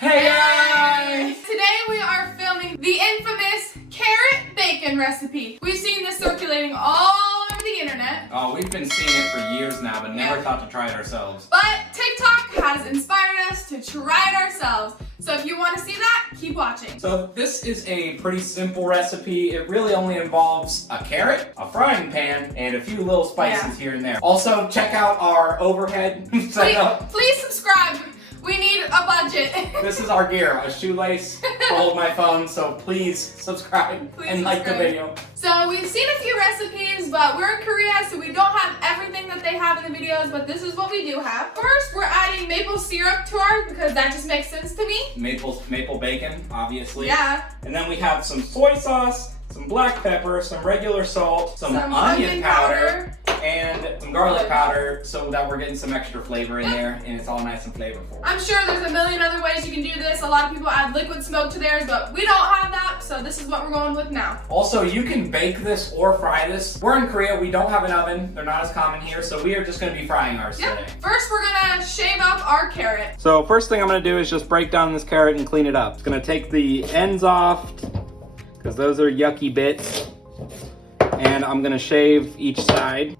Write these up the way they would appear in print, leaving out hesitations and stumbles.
Hey guys! Today we are filming the infamous carrot bacon recipe. We've seen this circulating all over the internet. Oh, we've been seeing it for years now, but never thought to try it ourselves. But TikTok has inspired us to try it ourselves. So if you want to see that, keep watching. So this is a pretty simple recipe. It really only involves a carrot, a frying pan, and a few little spices here and there. Also, check out our overhead setup. Please subscribe. We need a budget. This is our gear, a shoelace to hold my phone, so please subscribe and like the video. So we've seen a few recipes, but we're in Korea, so we don't have everything that they have in the videos, but this is what we do have. First, we're adding maple syrup to ours because that just makes sense to me. Maple bacon, obviously. Yeah. And then we have some soy sauce, some black pepper, some regular salt, some onion powder, and some garlic powder so that we're getting some extra flavor in there and it's all nice and flavorful. I'm sure there's a million other ways you can do this. A lot of people add liquid smoke to theirs, but we don't have that, so this is what we're going with now. Also, you can bake this or fry this. We're in Korea, we don't have an oven. They're not as common here, so we are just gonna be frying ours today. First, we're gonna shave up our carrot. So first thing I'm gonna do is just break down this carrot and clean it up. It's gonna take the ends off, because those are yucky bits. And I'm gonna shave each side.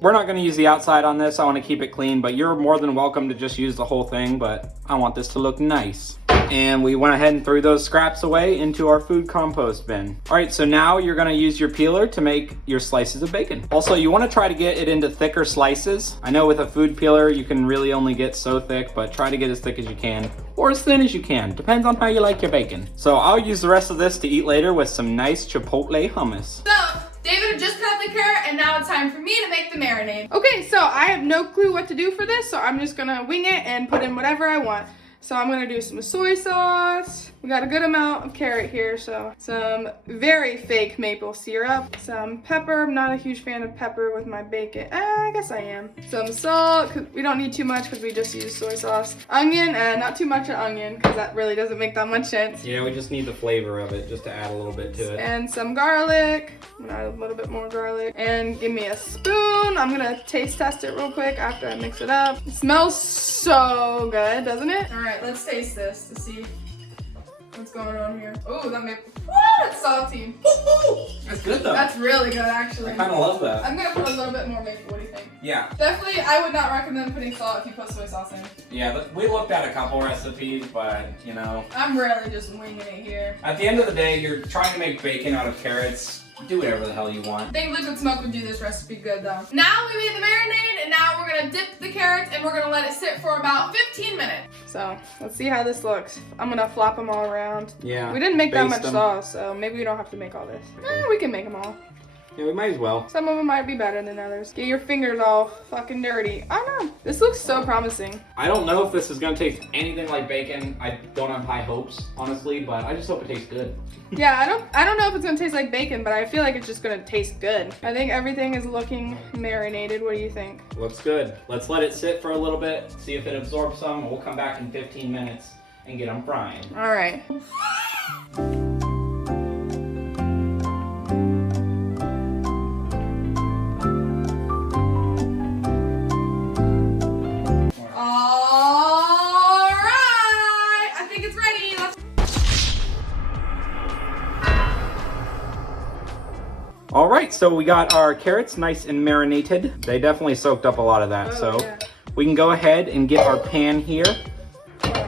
We're not gonna use the outside on this. I wanna keep it clean, but you're more than welcome to just use the whole thing, but I want this to look nice. And we went ahead and threw those scraps away into our food compost bin. All right, so now you're gonna use your peeler to make your slices of bacon. Also, you wanna try to get it into thicker slices. I know with a food peeler, you can really only get so thick, but try to get as thick as you can, or as thin as you can. Depends on how you like your bacon. So I'll use the rest of this to eat later with some nice Chipotle hummus. So, David just cut the carrot, and now it's time for me to make the marinade. Okay, so I have no clue what to do for this, so I'm just gonna wing it and put in whatever I want. So I'm gonna do some soy sauce. We got a good amount of carrot here, so some very fake maple syrup, some pepper. I'm not a huge fan of pepper with my bacon. I guess I am. Some salt, 'cause we don't need too much because we just use soy sauce. Onion, and not too much of onion because that really doesn't make that much sense. Yeah, we just need the flavor of it just to add a little bit to it. And some garlic. I'm gonna add a little bit more garlic. And give me a spoon. I'm gonna taste test it real quick after I mix it up. It smells so good, doesn't it? All right, let's taste this to see what's going on here. Oh, that maple. It's salty. That's good though. That's really good, actually. I kind of love that. I'm gonna put a little bit more maple. What do you think? Yeah. Definitely, I would not recommend putting salt if you put soy sauce in. Yeah, we looked at a couple recipes, but you know. I'm really just winging it here. At the end of the day, you're trying to make bacon out of carrots. Do whatever the hell you want. I think liquid smoke would do this recipe good though. Now we made the marinade, and now we're gonna dip the carrots and we're gonna let it sit for about 15 minutes. So let's see how this looks. I'm gonna flop them all around. Yeah. We didn't make that much sauce, so maybe we don't have to make all this. We can make them all. Yeah, we might as well. Some of them might be better than others. Get your fingers all fucking dirty. I don't know. This looks so promising. I don't know if this is gonna taste anything like bacon. I don't have high hopes, honestly, but I just hope it tastes good. Yeah, I don't know if it's gonna taste like bacon, but I feel like it's just gonna taste good. I think everything is looking marinated. What do you think? Looks good. Let's let it sit for a little bit, see if it absorbs some, and we'll come back in 15 minutes and get them frying. All right. All right, so we got our carrots nice and marinated. They definitely soaked up a lot of that, we can go ahead and get our pan here.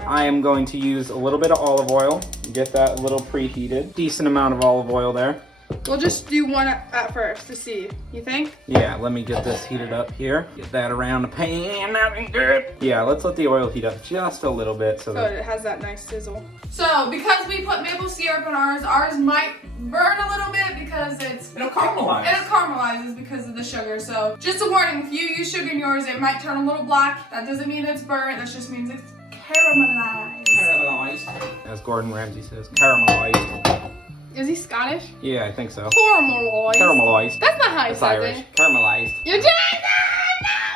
I am going to use a little bit of olive oil, get that a little preheated. Decent amount of olive oil there. We'll just do one at first to see, you think? Yeah, let me get this heated up here. Get that around the pan, that'd be good. Yeah, let's let the oil heat up just a little bit so that it has that nice sizzle. So, because we put maple syrup in ours might burn a little bit because it'll caramelize. It'll caramelize because of the sugar. So, just a warning, if you use sugar in yours, it might turn a little black. That doesn't mean it's burnt, that just means it's caramelized. Caramelized. As Gordon Ramsay says, caramelized. Is he Scottish? Yeah, I think so. Caramelized. Caramelized. That's not how you That's say Irish. it. Caramelized. You're just no,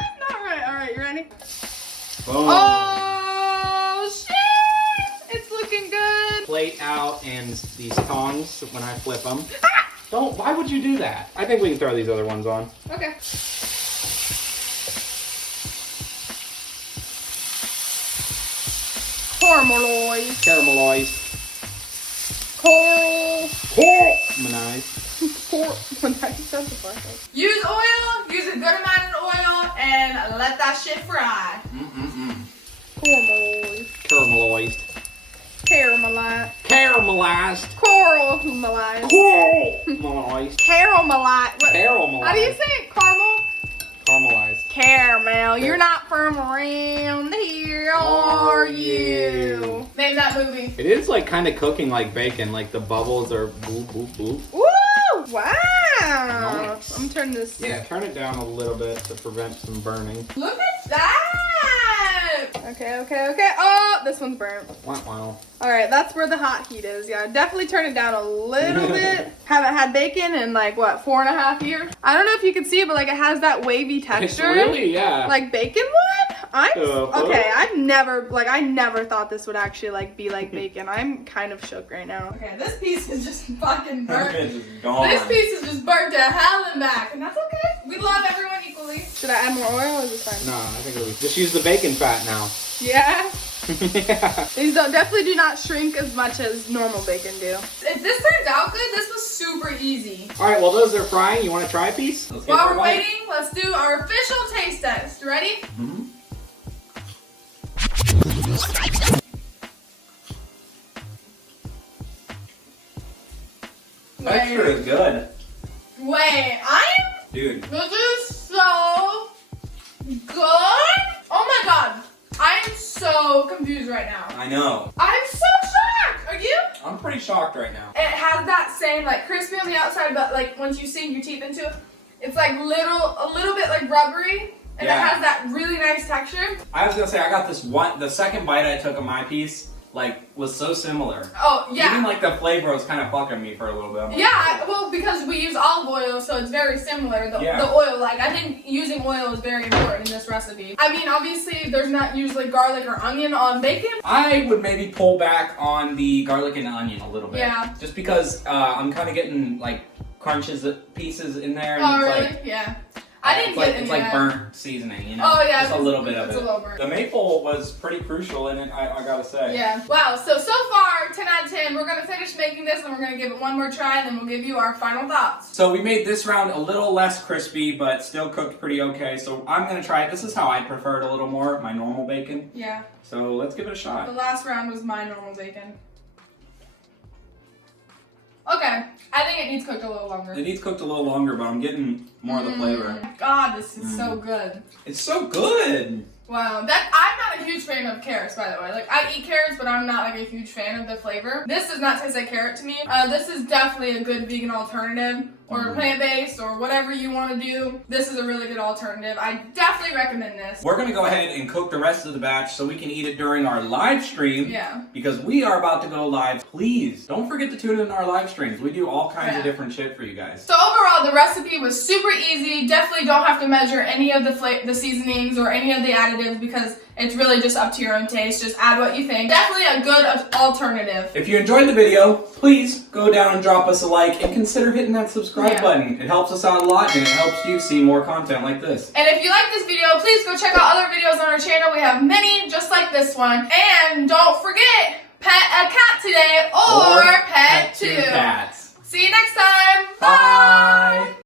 it's not right. All right, you ready? Boom. Oh shit! It's looking good. Plate out and these tongs when I flip them. Don't. Why would you do that? I think we can throw these other ones on. Okay. Caramelized. Caramelized. Caramelized. Use oil, use a good amount of oil, and let that shit fry. Caramelized. Caramelized. Caramelized. Caramelized. Caramelized. Caramelized. Caramelized. Caramelized. How do you say it? Caramel? Caramelized. Caramel. You're not from around here, are you? Name that movie. It is like kind of cooking like bacon. Like the bubbles are boop, boop, boop. Woo! Wow. Nice. I'm turning this. Yeah, turn it down a little bit to prevent some burning. Look at that. Okay. Oh, this one's burnt. Wow. All right, that's where the hot heat is. Yeah, definitely turn it down a little bit. Haven't had bacon in like, what, 4.5 years? I don't know if you can see it, but like it has that wavy texture. It's really, yeah. Like bacon would? Okay, I never thought this would actually like be like bacon. I'm kind of shook right now. Okay, this piece is just fucking burnt. It's gone. This piece is just burnt to hell and back, and that's okay. We love everyone equally. Should I add more oil or is this fine? No, I think it'll be. Just use the bacon fat now. Yeah. Yeah. These definitely do not shrink as much as normal bacon do. If this turns out good, this was super easy. All right, well, those are frying. You want to try a piece? While we're waiting, let's do our official taste test. Ready? Mm-hmm. Texture is good. Wait, Dude. this is so good. Oh my god. I am so confused right now. I know. I'm so shocked. Are you? I'm pretty shocked right now. It has that same like crispy on the outside, but like once you sink your teeth into it, it's like a little bit like rubbery, and Yeah. it has that really nice texture. I was gonna say I got this one. The second bite I took of my piece, like, was so similar. Oh yeah. Even like the flavor was kind of fucking me for a little bit. I'm like, Yeah, well, because we use olive oil, so it's very similar. The oil, like, I think using oil is very important in this recipe. I mean, obviously, there's not usually garlic or onion on bacon. I would maybe pull back on the garlic and onion a little bit. Yeah. Just because I'm kind of getting like crunches pieces in there. And Oh, it's really? like, yeah. I didn't get it's any like of that. burnt seasoning, you know? Oh, yeah. Just a little bit of it's it. a little burnt. The maple was pretty crucial in it, I gotta say. Yeah. Wow, so far, 10 out of 10. We're going to finish making this, and we're going to give it one more try, and then we'll give you our final thoughts. So we made this round a little less crispy, but still cooked pretty okay. So I'm gonna try it. This is how I prefer it a little more, my normal bacon. Yeah. So let's give it a The shot. last round was my normal bacon. Okay. I think it needs cooked a little longer. It needs cooked a little longer, but I'm getting more of the flavor. God, this is so good. It's so good. Wow, I'm not a huge fan of carrots, by the way. Like, I eat carrots, but I'm not like a huge fan of the flavor. This does not taste like carrot to me. This is definitely a good vegan alternative, or plant-based, or whatever you want to do. This is a really good alternative. I definitely recommend this. We're gonna go ahead and cook the rest of the batch so we can eat it during our live stream. Yeah. Because we are about to go live. Please don't forget to tune in our live streams. We do all kinds of different shit for you guys. So overall, the recipe was super easy. Definitely don't have to measure any of the seasonings or any of the additives because it's really just up to your own taste. Just add what you think. Definitely a good alternative. If you enjoyed the video, please go down and drop us a like and consider hitting that subscribe button. It helps us out a lot and it helps you see more content like this. And if you like this video, please go check out other videos on our channel. We have many just like this one. And don't forget, pet a cat today or pet two. Cats. See you next time. Bye.